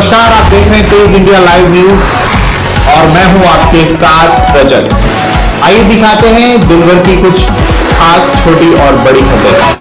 नमस्कार, आप देख रहे हैं तेज इंडिया लाइव न्यूज और मैं हूं आपके साथ रजत। आइए दिखाते हैं दिन भर की कुछ खास छोटी और बड़ी खबरें।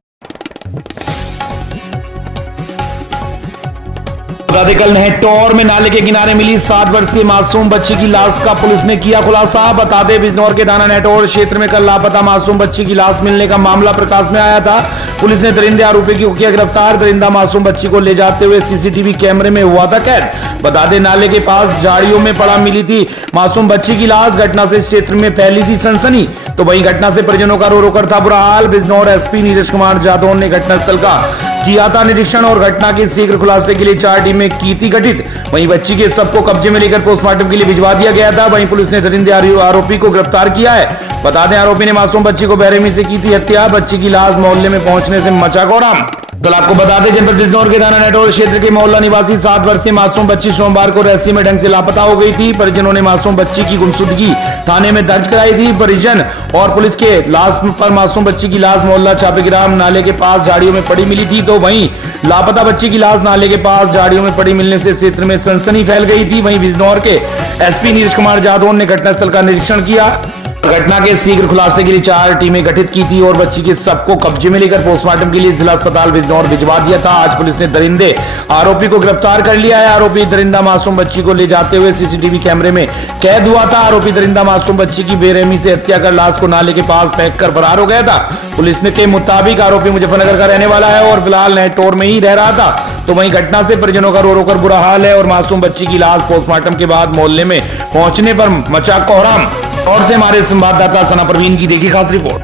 कल नेटौर में नाले के किनारे मिली 7 वर्षीय मासूम बच्ची की लाश का पुलिस ने किया खुलासा। बता दें, बिजनौर के थाना नेटौर क्षेत्र में कल लापता मासूम बच्ची की लाश मिलने का मामला प्रकाश में आया था। पुलिस ने दरिंदे आरोपी को किया गिरफ्तार। दरिंदा मासूम बच्ची को ले जाते हुए सीसीटीवी कैमरे में हुआ था कैद। बता दें, नाले के पास झाड़ियों में पड़ा मिली थी मासूम बच्ची की लाश। घटना से क्षेत्र में फैली थी सनसनी। तो वहीं घटना से परिजनों का रो रो कर था बुरा हाल। बिजनौर एसपी नीरज कुमार जादव ने घटनास्थल का किया था निरीक्षण और घटना के शीघ्र खुलासे के लिए 4 टीमें की थी गठित। वहीं बच्ची के शव को कब्जे में लेकर पोस्टमार्टम के लिए भिजवा दिया गया था। वहीं पुलिस ने दरिंदे आरोपी को गिरफ्तार किया है। बता दें, आरोपी ने मासूम बच्ची को बेरहमी से की थी हत्या। बच्ची की लाश मोहल्ले में पहुंचने से मचा कोहराम। कल आपको बता दें, जनपद बिजनौर के थाना नेटौर क्षेत्र के मोहल्ला निवासी 7 वर्षीय मासूम बच्ची सोमवार को रहस्यमय ढंग से लापता हो गई थी। परिजनों ने मासूम बच्ची की गुमशुदगी थाने में दर्ज कराई थी। परिजन और पुलिस के लाश पर मासूम बच्ची की लाश मोहल्ला छापेग्राम नाले के पास झाड़ियों में पड़ी मिली थी। तो वहीं लापता बच्ची की लाश नाले के पास झाड़ियों में पड़ी मिलने से क्षेत्र में सनसनी फैल गई थी। वहीं बिजनौर के एसपी नीरज कुमार जादव ने घटनास्थल का निरीक्षण किया। घटना के शीघ्र खुलासे के लिए 4 टीमें गठित की थी और बच्ची के शव को कब्जे में लेकर पोस्टमार्टम के लिए जिला अस्पताल बिजनौर भिजवा दिया था। आज पुलिस ने दरिंदे आरोपी को गिरफ्तार कर लिया है। आरोपी दरिंदा मासूम बच्ची को ले जाते हुए सीसीटीवी कैमरे में कैद हुआ था। आरोपी दरिंदा मासूम बच्ची की बेरहमी से हत्या कर लाश को नाले के पास फेंक कर फरार हो गया था। पुलिस के मुताबिक आरोपी मुजफ्फरनगर का रहने वाला है और फिलहाल नेटौर में ही रह रहा था। तो वहीं घटना से परिजनों का रो रो कर बुरा हाल है और मासूम बच्ची की लाश पोस्टमार्टम के बाद मोहल्ले में पहुंचने पर मचा कोहराम। और से हमारे संवाददाता सना परवीन की देखी खास रिपोर्ट।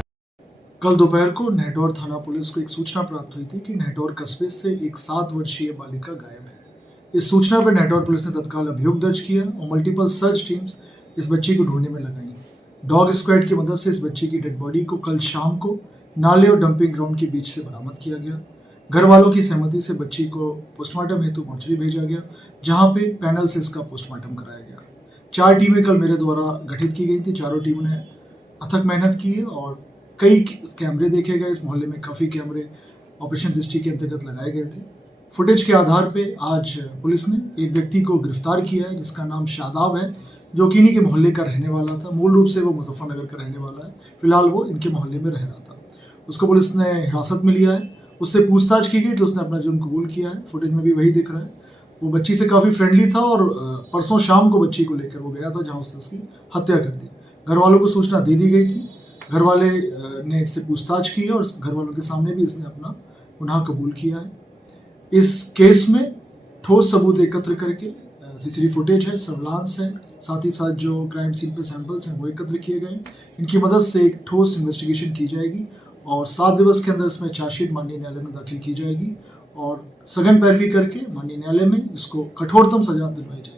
कल दोपहर को नेटौर थाना पुलिस को एक सूचना प्राप्त हुई थी कि नेटौर कस्बे से एक 7 वर्षीय बालिका गायब है। इस सूचना पर नेटौर पुलिस ने तत्काल अभियोग दर्ज किया और मल्टीपल सर्च टीम्स इस बच्ची को ढूंढने में लगाई। डॉग स्क्वाड की मदद से इस बच्ची की डेड बॉडी को कल शाम को नाले और डंपिंग ग्राउंड के बीच से बरामद किया गया। घर वालों की सहमति से बच्ची को पोस्टमार्टम हेतु मोर्चरी भेजा गया, जहाँ पे पैनल से इसका पोस्टमार्टम कराया गया। 4 टीमें कल मेरे द्वारा गठित की गई थी। चारों टीमों ने अथक मेहनत की है और कई कैमरे देखे गए। इस मोहल्ले में काफ़ी कैमरे ऑपरेशन दृष्टि के अंतर्गत लगाए गए थे। फुटेज के आधार पे आज पुलिस ने एक व्यक्ति को गिरफ्तार किया है जिसका नाम शादाब है, जो कि इन्हीं के मोहल्ले का रहने वाला था। मूल रूप से वो मुजफ्फरनगर का रहने वाला है, फिलहाल वो इनके मोहल्ले में रह रहा था। उसको पुलिस ने हिरासत में लिया है। उससे पूछताछ की गई तो उसने अपना जुर्म कबूल किया है। फुटेज में भी वही दिख रहा है। वो बच्ची से काफ़ी फ्रेंडली था और परसों शाम को बच्ची को लेकर वो गया था, जहाँ उसने उसकी हत्या कर दी। घर वालों को सूचना दे दी गई थी। घर वाले ने इससे पूछताछ की है और घर वालों के सामने भी इसने अपना गुनाह कबूल किया है। इस केस में ठोस सबूत एकत्र करके सीसीटीवी फुटेज है, सर्विलांस है, साथ ही साथ जो क्राइम सीन पे सैंपल्स हैं वो एकत्र किए गए। इनकी मदद से एक ठोस इन्वेस्टिगेशन की जाएगी और 7 दिवस के अंदर इसमें चार्जशीट माननीय न्यायालय में दाखिल की जाएगी और सघन पैरवी करके माननीय न्यायालय में इसको कठोरतम सजा दिलवाई जाएगी।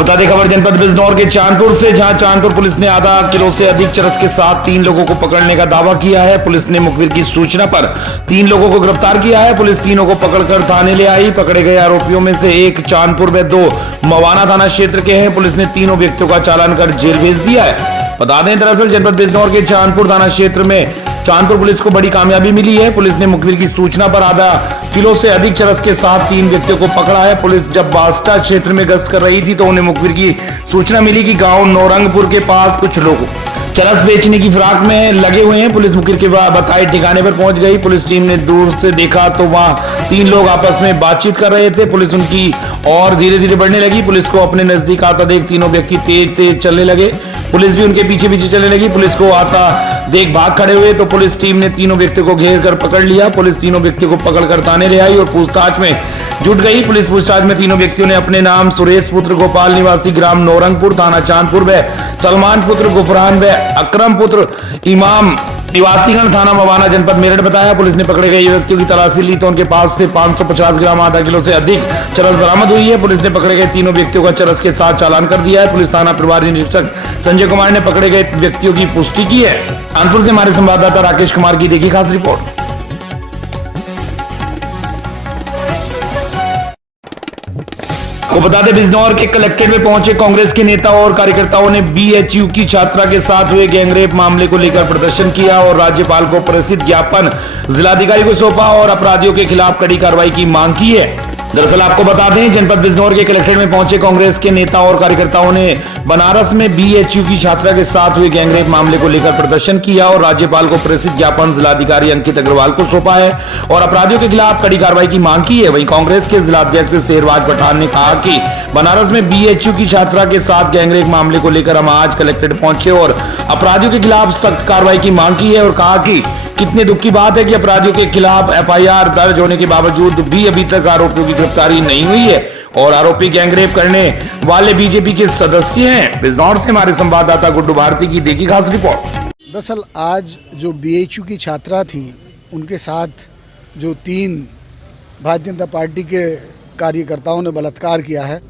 बता दें, खबर जनपद बिजनौर के चांदपुर से, जहां चांदपुर पुलिस ने आधा किलो से अधिक चरस के साथ 3 लोगों को पकड़ने का दावा किया है। पुलिस ने मुखबिर की सूचना पर 3 लोगों को गिरफ्तार किया है। पुलिस तीनों को पकड़कर थाने ले आई। पकड़े गए आरोपियों में से एक चांदपुर व 2 मवाना थाना क्षेत्र के हैं। पुलिस ने तीनों व्यक्तियों का चालान कर जेल भेज दिया है। बता दें, दरअसल जनपद बिजनौर के चांदपुर थाना क्षेत्र में चांदपुर पुलिस को बड़ी कामयाबी मिली है। पुलिस ने मुखबिर की सूचना पर आधा किलो से अधिक चरस के साथ 3 व्यक्तियों को पकड़ा है। पुलिस जब बास्टा क्षेत्र में गश्त कर रही थी तो उन्हें मुखबिर की सूचना मिली कि गांव नौरंगपुर के पास कुछ लोग चरस बेचने की फिराक में लगे हुए हैं। पुलिस मुखबिर के बताए ठिकाने पर पहुंच गई। पुलिस टीम ने दूर से देखा तो वहां 3 लोग आपस में बातचीत कर रहे थे। पुलिस उनकी और धीरे धीरे बढ़ने लगी। पुलिस को अपने नजदीक आता देख तीनों व्यक्ति तेज तेज चलने लगे। पुलिस भी उनके पीछे पीछे चलने लगी। पुलिस को आता देख भाग खड़े हुए तो पुलिस टीम ने तीनों व्यक्तियों को घेर कर पकड़ लिया। पुलिस तीनों व्यक्तियों को पकड़कर थाने ले आई और पूछताछ में जुट गई। पुलिस पूछताछ में तीनों व्यक्तियों ने अपने नाम सुरेश पुत्र गोपाल निवासी ग्राम नौरंगपुर थाना चांदपुर व सलमान पुत्र गुफरान व अकरम पुत्र इमाम निवासीगण थाना मवाना जनपद मेरठ बताया। पुलिस ने पकड़े गए व्यक्तियों की तलाशी ली तो उनके पास से 550 ग्राम आधा किलो से अधिक चरस बरामद हुई है। पुलिस ने पकड़े गए तीनों व्यक्तियों का चरस के साथ चालान कर दिया है। पुलिस थाना प्रभारी निरीक्षक संजय कुमार ने पकड़े गए व्यक्तियों की पुष्टि की है। कानपुर से हमारे संवाददाता राकेश कुमार की देखी खास रिपोर्ट। को बता दें, बिजनौर के कलेक्ट्रेट में पहुंचे कांग्रेस के नेता और कार्यकर्ताओं ने बीएचयू की छात्रा के साथ हुए गैंगरेप मामले को लेकर प्रदर्शन किया और राज्यपाल को प्रेषित ज्ञापन जिलाधिकारी को सौंपा और अपराधियों के खिलाफ कड़ी कार्रवाई की मांग की है। दरअसल आपको बता दें, जनपद बिजनौर के कलेक्ट्रेट में पहुंचे कांग्रेस के नेता और कार्यकर्ताओं ने बनारस में बीएचयू की छात्रा के साथ हुए गैंगरेप मामले को लेकर प्रदर्शन किया और राज्यपाल को प्रेषित ज्ञापन जिलाधिकारी अंकित अग्रवाल को सौंपा है और अपराधियों के खिलाफ कड़ी कार्रवाई की मांग की है। वहीं कांग्रेस के जिलाध्यक्ष शेरवाज पठान ने कहा कि बनारस में बीएचयू की छात्रा के साथ गैंगरेप मामले को लेकर हम आज कलेक्ट्रेट पहुंचे और अपराधियों के खिलाफ सख्त कार्रवाई की मांग की है और कहा कि कितने दुख की बात है कि अपराधियों के खिलाफ एफआईआर दर्ज होने के बावजूद भी अभी तक आरोपियों की गिरफ्तारी नहीं हुई है और आरोपी गैंगरेप करने वाले बीजेपी के सदस्य हैं। बिजनौर से हमारे संवाददाता गुड्डू भारती की देखी खास रिपोर्ट। दरअसल आज जो बीएचयू की छात्रा थी, उनके साथ जो 3 भारतीय जनता पार्टी के कार्यकर्ताओं ने बलात्कार किया है,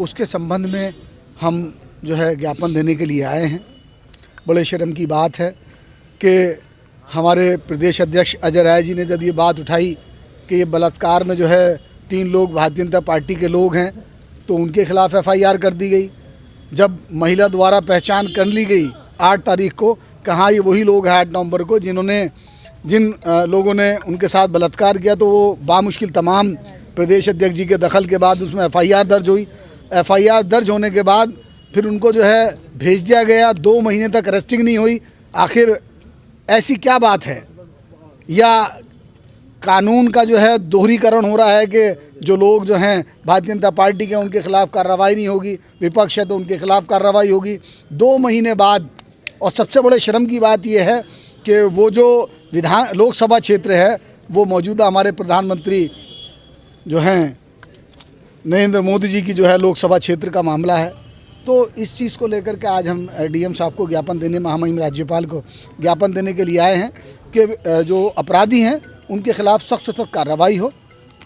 उसके संबंध में हम जो है ज्ञापन देने के लिए आए हैं। बड़े शर्म की बात है कि हमारे प्रदेश अध्यक्ष अजय राय जी ने जब ये बात उठाई कि ये बलात्कार में जो है 3 लोग भारतीय जनता पार्टी के लोग हैं, तो उनके खिलाफ एफआईआर कर दी गई। जब महिला द्वारा पहचान कर ली गई 8 तारीख को, कहाँ ये वही लोग हैं 8 नवंबर को जिन लोगों ने उनके साथ बलात्कार किया, तो वो बामुश्किल तमाम प्रदेश अध्यक्ष जी के दखल के बाद उसमें एफआईआर दर्ज हुई। एफआईआर दर्ज होने के बाद फिर उनको जो है भेज दिया गया। 2 महीने तक अरेस्टिंग नहीं हुई। आखिर ऐसी क्या बात है, या कानून का जो है दोहरीकरण हो रहा है कि जो लोग जो हैं भारतीय जनता पार्टी के, उनके खिलाफ कार्रवाई नहीं होगी, विपक्ष है तो उनके खिलाफ कार्रवाई होगी 2 महीने बाद। और सबसे बड़े शर्म की बात यह है कि वो जो लोकसभा क्षेत्र है, वो मौजूदा हमारे प्रधानमंत्री जो हैं नरेंद्र मोदी जी की जो है लोकसभा क्षेत्र का मामला है। तो इस चीज़ को लेकर के आज हम डीएम साहब को ज्ञापन देने, महामहिम राज्यपाल को ज्ञापन देने के लिए आए हैं कि जो अपराधी हैं उनके खिलाफ सख्त से सख्त कार्रवाई हो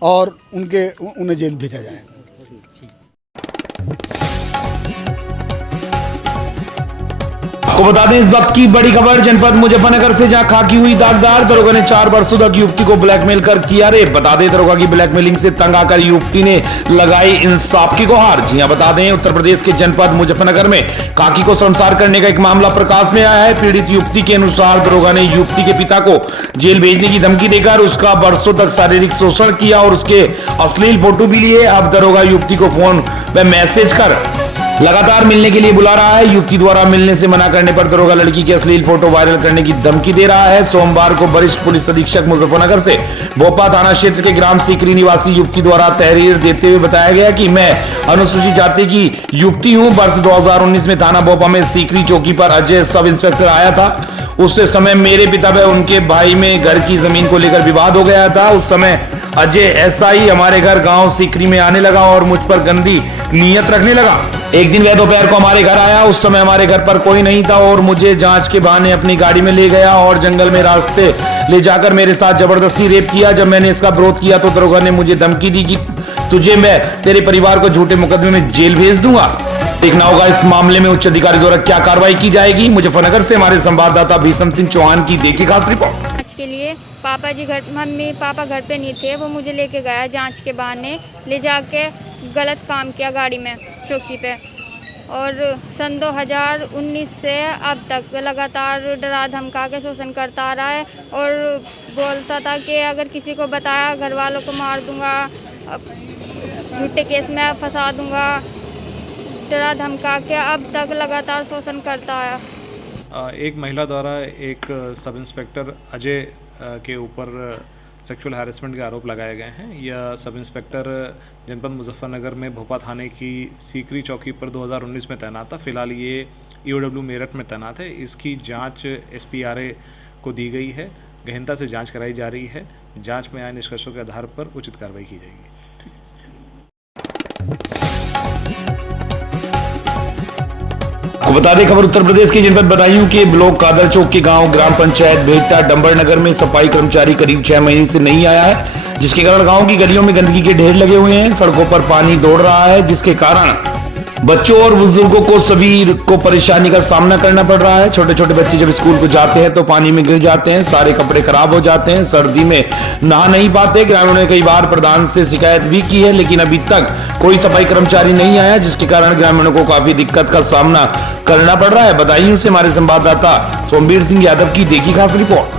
और उन्हें जेल भेजा जाए। आपको बता दें, इस वक्त की बड़ी खबर जनपद मुजफ्फरनगर से, जहां खाकी हुई दागदार दरोगा ने 4 वर्षों तक युवती को ब्लैकमेल कर किया रेप। बता दें, दरोगा की ब्लैकमेलिंग से तंग आकर युवती ने लगाई इंसाफ की गुहार। जी हां, बता दें, उत्तर प्रदेश के जनपद मुजफ्फरनगर में खाकी को शर्मसार करने का एक मामला प्रकाश में आया है। पीड़ित युवती के अनुसार दरोगा ने युवती के पिता को जेल भेजने की धमकी देकर उसका वर्षों तक शारीरिक शोषण किया और उसके अश्लील फोटो भी लिए। अब दरोगा युवती को फोन पर मैसेज कर लगातार मिलने के लिए बुला रहा है। युवती द्वारा मिलने से मना करने पर दरोगा लड़की के अश्लील फोटो वायरल करने की धमकी दे रहा है। सोमवार को वरिष्ठ पुलिस अधीक्षक मुजफ्फरनगर से भोपा थाना क्षेत्र के ग्राम सीकरी निवासी युवती द्वारा तहरीर देते हुए बताया गया कि मैं अनुसूचित जाति की युवती हूं। वर्ष 2019 में थाना भोपा में सीकरी चौकी पर अजय सब इंस्पेक्टर आया था। उस समय मेरे पिता व उनके भाई में घर की जमीन को लेकर विवाद हो गया था। उस समय अजय एसआई हमारे घर गांव सीकरी में आने लगा और मुझ पर गंदी नीयत रखने लगा। एक दिन वह दोपहर को हमारे घर आया। उस समय हमारे घर पर कोई नहीं था और मुझे जांच के बहाने अपनी गाड़ी में ले गया और जंगल में रास्ते ले जाकर मेरे साथ जबरदस्ती रेप किया। जब मैंने इसका विरोध किया तो दरोगा ने मुझे धमकी दी कि तुझे मैं तेरे परिवार को झूठे मुकदमे में जेल भेज दूंगा। देखना होगा इस मामले में उच्च अधिकारी द्वारा क्या कार्रवाई की जाएगी। मुजफ्फरनगर से हमारे संवाददाता भीषम सिंह चौहान की देखी खास रिपोर्ट। जांच के लिए मम्मी पापा घर पे नहीं थे, वो मुझे लेके गया जांच के बहाने, ले जाके गलत काम किया गाड़ी में चौकी पे। और सन 2019 से अब तक लगातार डरा धमका के शोषण करता आ रहा है और बोलता था कि अगर किसी को बताया घर वालों को मार दूंगा, झूठे केस में फंसा दूंगा। डरा धमका के अब तक लगातार शोषण करता है। एक महिला द्वारा एक सब इंस्पेक्टर अजय के ऊपर सेक्सुअल हैरेसमेंट के आरोप लगाए गए हैं। यह सब इंस्पेक्टर जनपद मुजफ्फरनगर में भोपा थाने की सीकरी चौकी पर 2019 में तैनात था। फिलहाल ये ईओडब्ल्यू मेरठ में तैनात है। इसकी जांच एसपीआरए को दी गई है। गहनता से जांच कराई जा रही है। जांच में आए निष्कर्षों के आधार पर उचित कार्रवाई की जाएगी। आपको बता दें, खबर उत्तर प्रदेश के जनपद बदायूं के ब्लॉक कादर चौक के गांव ग्राम पंचायत भेगटा डंबर नगर में सफाई कर्मचारी करीब 6 महीने से नहीं आया है, जिसके कारण गांव की गलियों में गंदगी के ढेर लगे हुए हैं। सड़कों पर पानी दौड़ रहा है, जिसके कारण बच्चों और बुजुर्गों को सभी को परेशानी का सामना करना पड़ रहा है। छोटे छोटे बच्चे जब स्कूल को जाते हैं तो पानी में गिर जाते हैं, सारे कपड़े खराब हो जाते हैं, सर्दी में नहा नहीं पाते। ग्रामीणों ने कई बार प्रधान से शिकायत भी की है, लेकिन अभी तक कोई सफाई कर्मचारी नहीं आया, जिसके कारण ग्रामीणों को काफी दिक्कत का सामना करना पड़ रहा है। बदायूं से हमारे संवाददाता सोमवीर सिंह यादव की देखी खास रिपोर्ट।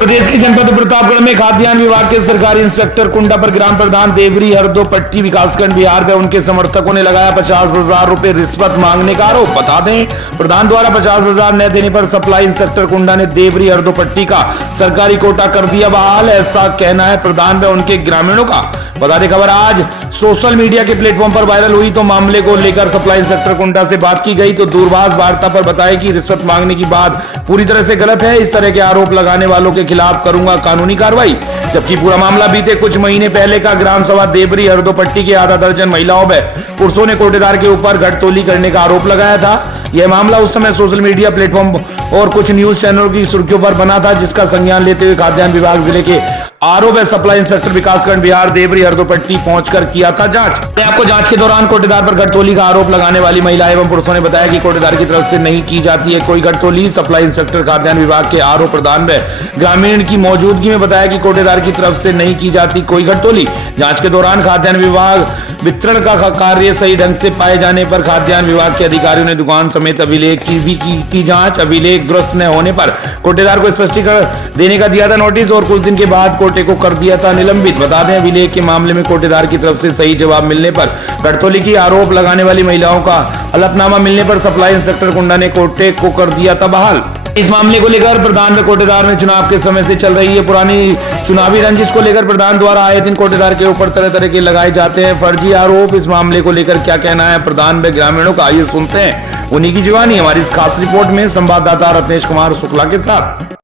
प्रदेश के जनपद प्रतापगढ़ में खाद्यान्न विभाग के सरकारी इंस्पेक्टर कुंडा पर ग्राम प्रधान देवरी हरदोपट्टी विकासखंड बिहार व उनके समर्थकों ने लगाया 50,000 रुपए रिश्वत मांगने का आरोप। बता दें, प्रधान द्वारा 50,000 न देने पर सप्लाई इंस्पेक्टर कुंडा ने देवरी हरदोपट्टी का सरकारी कोटा कर दिया बहाल, ऐसा कहना है प्रधान व उनके ग्रामीणों का। बता दें, खबर आज सोशल मीडिया के प्लेटफॉर्म पर वायरल हुई तो मामले को लेकर सप्लाई इंस्पेक्टर कुंडा से बात की गई तो दूरभाष वार्ता पर बताया कि रिश्वत मांगने की बात पूरी तरह से गलत है। इस तरह के आरोप लगाने वालों के खिलाफ करूंगा कानूनी कार्रवाई। जबकि पूरा मामला बीते कुछ महीने पहले का ग्राम सभा देवरी हरदोपट्टी के आधा दर्जन महिलाओं व पुरुषों ने कोटेदार के ऊपर घटतोली करने का आरोप लगाया था। यह मामला उस समय सोशल मीडिया प्लेटफॉर्म और कुछ न्यूज चैनलों की सुर्खियों पर बना था, जिसका संज्ञान लेते हुए खाद्यान्न विभाग जिले के आरोप है सप्लाई इंस्पेक्टर विकासखंड बिहार देवरी हरदोपट्टी पहुंचकर किया था जांच। आपको जांच के दौरान कोटेदार पर घटतोली का आरोप लगाने वाली महिला एवं पुरुषों ने बताया कि कोटेदार की तरफ से नहीं की जाती है कोई घटतोली। सप्लाई इंस्पेक्टर खाद्यान्न विभाग के आरोप प्रधान व ग्रामीण की मौजूदगी में बताया कि कोटेदार की तरफ से नहीं की जाती कोई घटतोली। जांच के दौरान खाद्यान्न विभाग वितरण का कार्य सही ढंग से पाए जाने पर खाद्यान्न विभाग के अधिकारियों ने दुकान समेत अभिलेख की भी की जांच। अभिलेख दुरुस्त न होने पर कोटेदार को स्पष्टीकरण देने का दिया था नोटिस और कुछ दिन के बाद कोटे को कर दिया था निलंबित। बता दें, अभिलेख के मामले में कोटेदार की तरफ से सही जवाब मिलने पर घटतोली की आरोप लगाने वाली महिलाओं का हलफनामा मिलने पर सप्लाई इंस्पेक्टर कुंडा ने कोटे को कर दिया था बहाल। इस मामले को लेकर प्रधान व कोटेदार में चुनाव के समय से चल रही है पुरानी चुनावी रंजिश को लेकर प्रधान द्वारा आए दिन कोटेदार के ऊपर तरह तरह के लगाए जाते हैं फर्जी आरोप। इस मामले को लेकर क्या कहना है प्रधान व ग्रामीणों का, आइए सुनते हैं उन्हीं की जुबानी हमारी इस खास रिपोर्ट में संवाददाता रत्नेश कुमार शुक्ला के साथ।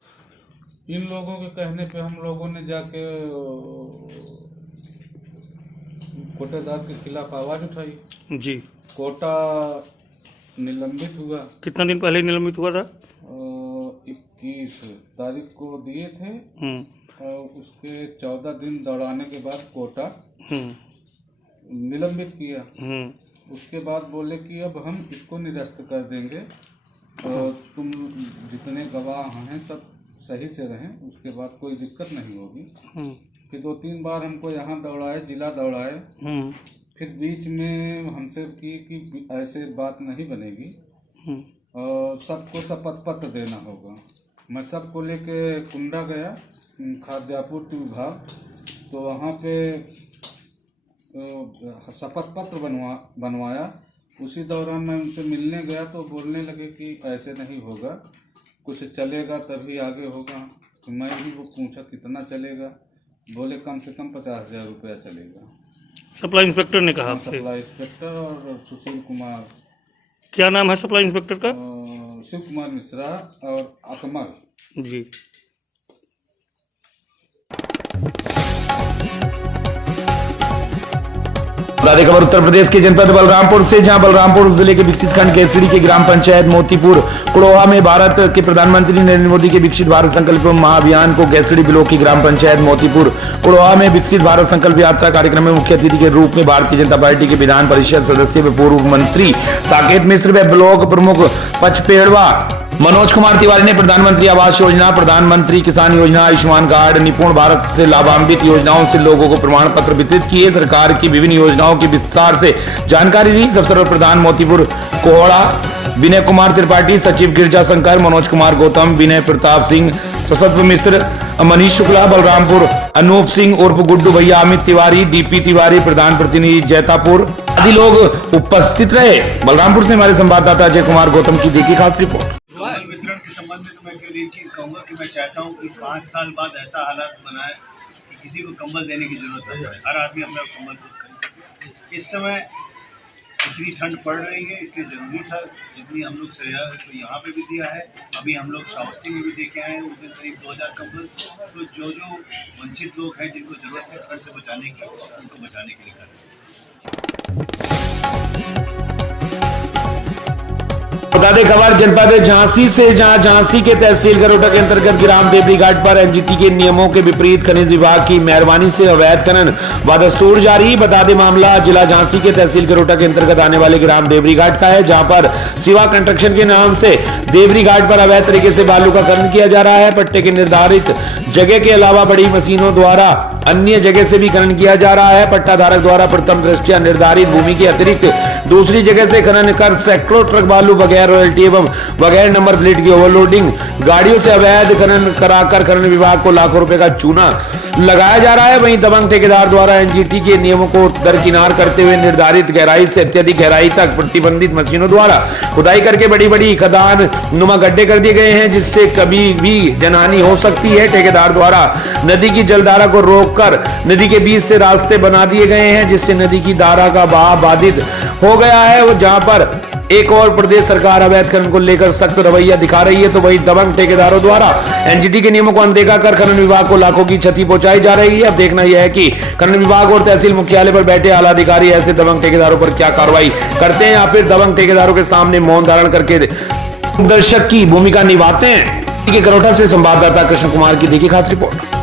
इन लोगों के कहने पे हम लोगों ने जाके कोटेदार के खिलाफ आवाज उठाई जी। कोटा निलंबित हुआ। कितना दिन पहले निलंबित हुआ था? 21 तारीख को दिए थे और उसके 14 दिन दौड़ाने के बाद कोटा निलंबित किया। उसके बाद बोले कि अब हम इसको निरस्त कर देंगे और तुम जितने गवाह हैं सब सही से रहें, उसके बाद कोई दिक्कत नहीं होगी। फिर 2-3 बार हमको यहाँ दौड़ाए, जिला दौड़ाए। फिर बीच में हमसे की कि ऐसे बात नहीं बनेगी और सबको शपथ पत्र देना होगा। मैं सबको लेके कुंडा गया खाद्यापूर्ति विभाग, तो वहाँ पे शपथ पत्र बनवाया। उसी दौरान मैं उनसे मिलने गया तो बोलने लगे कि ऐसे नहीं होगा, कुछ चलेगा तभी आगे होगा। तो मैं भी वो पूछा कितना चलेगा, बोले कम से कम 50,000 रुपया चलेगा। सप्लाई इंस्पेक्टर ने कहा आपसे? सप्लाई इंस्पेक्टर और सुशील कुमार। क्या नाम है सप्लाई इंस्पेक्टर का? शिव कुमार मिश्रा और अकमल जी। खबर उत्तर प्रदेश के जनपद बलरामपुर से, जहां बलरामपुर जिले के विकसित खंड केसरी के ग्राम पंचायत मोतीपुर कुड़ोहा में भारत के प्रधानमंत्री नरेंद्र मोदी के विकसित भारत संकल्प महाअभियान को केसरी ब्लॉक की ग्राम पंचायत मोतीपुर कुड़ोहा में विकसित भारत संकल्प यात्रा कार्यक्रम में मुख्य अतिथि के रूप में भारतीय जनता पार्टी के विधान परिषद सदस्य व पूर्व मंत्री साकेत मिश्र व ब्लॉक प्रमुख पचपेड़वा मनोज कुमार तिवारी ने प्रधानमंत्री आवास योजना, प्रधानमंत्री किसान योजना, आयुष्मान कार्ड, निपुण भारत से लाभान्वित योजनाओं से लोगों को प्रमाण पत्र वितरित किए। सरकार की विभिन्न योजनाओं की विस्तार से जानकारी दी। इस अवसर पर प्रधान मोतीपुर कोहड़ा विनय कुमार त्रिपाठी, सचिव गिरजा शंकर, मनोज कुमार गौतम, विनय प्रताप सिंह, सशस्त्र मिश्र, मनीष शुक्ला, बलरामपुर अनूप सिंह उर्फ गुड्डू भैया, अमित तिवारी, डीपी तिवारी, प्रधान प्रतिनिधि जैतापुर आदि लोग उपस्थित रहे। बलरामपुर से हमारे संवाददाता अजय कुमार गौतम की देखी खास रिपोर्ट। वितरण के संबंध में तो मैं केवल एक चीज़ कहूँगा कि मैं चाहता हूँ कि 5 साल बाद ऐसा हालात बनाए कि किसी को कंबल देने की जरूरत न पड़े, हर आदमी अपना कंबल खुद खरीद। इस समय इतनी ठंड पड़ रही है, इसलिए ज़रूरी था जितनी हम लोग सहयोग तो यहाँ पे भी दिया है। अभी हम लोग श्रावस्ती में भी देखे आए हैं उस दिन करीब 2000 कंबल। तो जो वंचित लोग हैं जिनको ज़रूरत है ठंड से बचाने की, उनको बचाने के लिए कर रहे हैं। बता दें खबर जनपद झांसी से, जहां झांसी के तहसील करोटा के अंतर्गत ग्राम देवरी घाट पर एनजीटी के नियमों के विपरीत खनिज विभाग की मेहरबानी से अवैध खनन बदस्तूर जारी। बता दें मामला जिला झांसी के तहसील करोटा के अंतर्गत आने वाले ग्राम देवरी घाट का है, जहां पर शिवा कंस्ट्रक्शन के नाम से देवरी घाट पर अवैध तरीके से बालू का खनन किया जा रहा है। पट्टे के निर्धारित जगह के अलावा बड़ी मशीनों द्वारा अन्य जगह से भी खनन किया जा रहा है। पट्टा धारक द्वारा प्रथम दृष्टया निर्धारित भूमि के अतिरिक्त दूसरी जगह से खनन कर सैकड़ों ट्रक बालू बगैर रॉयल्टी एवं बगैर नंबर प्लेट की ओवरलोडिंग गाड़ियों से अवैध खनन कराकर खनन विभाग को लाखों रुपए का चूना लगाया जा रहा है। वहीं दबंग ठेकेदार द्वारा एनजीटी के नियमों को दरकिनार करते हुए निर्धारित गहराई से अत्यधिक गहराई तक प्रतिबंधित मशीनों द्वारा खुदाई करके बड़ी बड़ी खदान नुमा गड्ढे कर दिए गए हैं, जिससे कभी भी जनहानि हो सकती है। ठेकेदार द्वारा नदी की जलधारा को रोककर नदी के बीच से रास्ते बना दिए गए हैं, जिससे नदी की धारा का बहाव बाधित हो गया है। वो जहां पर एक और प्रदेश सरकार अवैध खनन को लेकर सख्त रवैया दिखा रही है, तो वही दबंग ठेकेदारों द्वारा एनजीटी के नियमों को अनदेखा कर खनन विभाग को लाखों की क्षति पहुंचाई जा रही है। अब देखना यह है कि खनन विभाग और तहसील मुख्यालय पर बैठे आला अधिकारी ऐसे दबंग ठेकेदारों पर क्या कार्रवाई करते हैं, या फिर दबंग ठेकेदारों के सामने मौन धारण करके दर्शक की भूमिका निभाते हैं। करोटा से संवाददाता कृष्ण कुमार की देखिए खास रिपोर्ट।